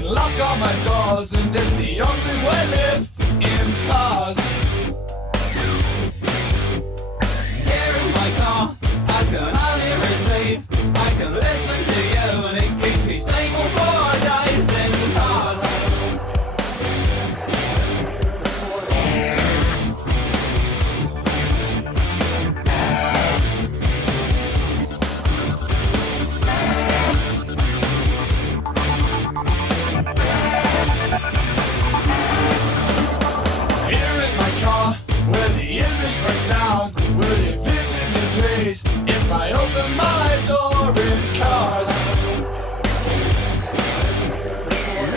putting lock on my doors, and it's the only way I live in cars. Here in my car, I can only receive. I can listen to you, and it keeps me stable for days in cars. Will you visit me please if I open my door in cars?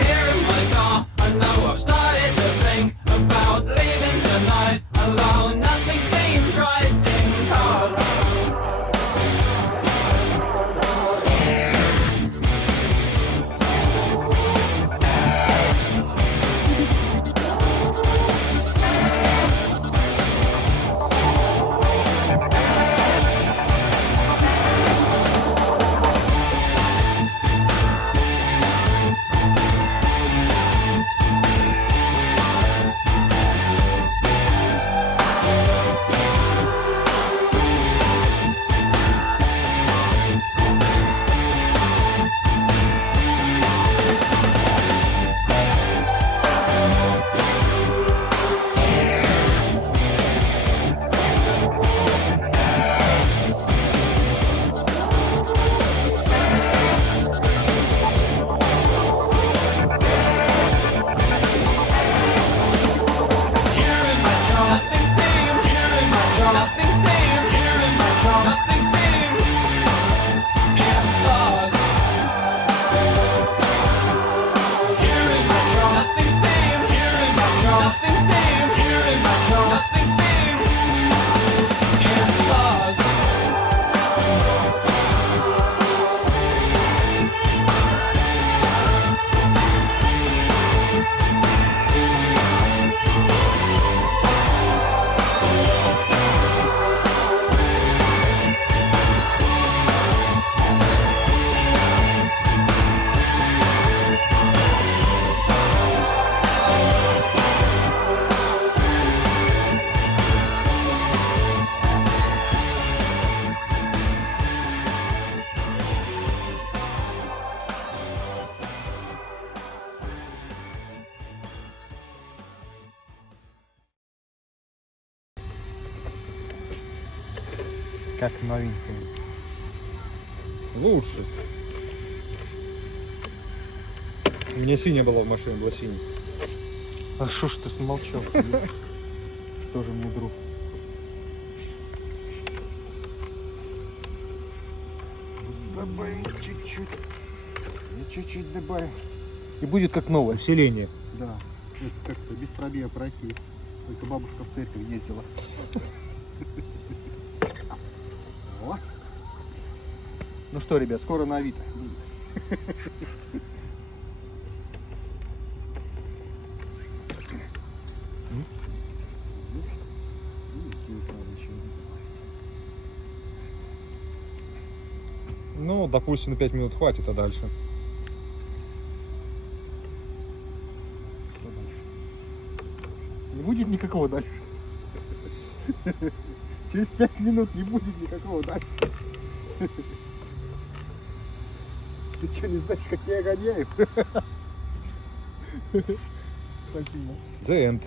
Here in my car, I know I've started to think about leaving tonight alone. Nothing seems right in cars. Как новенькая. Лучше. У меня синяя была в машине, была синяя. А шо ж ты смолчал? Тоже мудру. Добавим чуть-чуть. Чуть-чуть добавим. И будет как новое. Усиление. Да. Как-то без пробега по России. Только бабушка в церковь ездила. О. Ну что, ребят, скоро на Авито будет. Ну, допустим, на 5 минут хватит, а дальше? Что дальше? Не будет никакого дальше. Через 5 минут не будет никакого дальше. Ты что, не знаешь, как я гоняю? The end.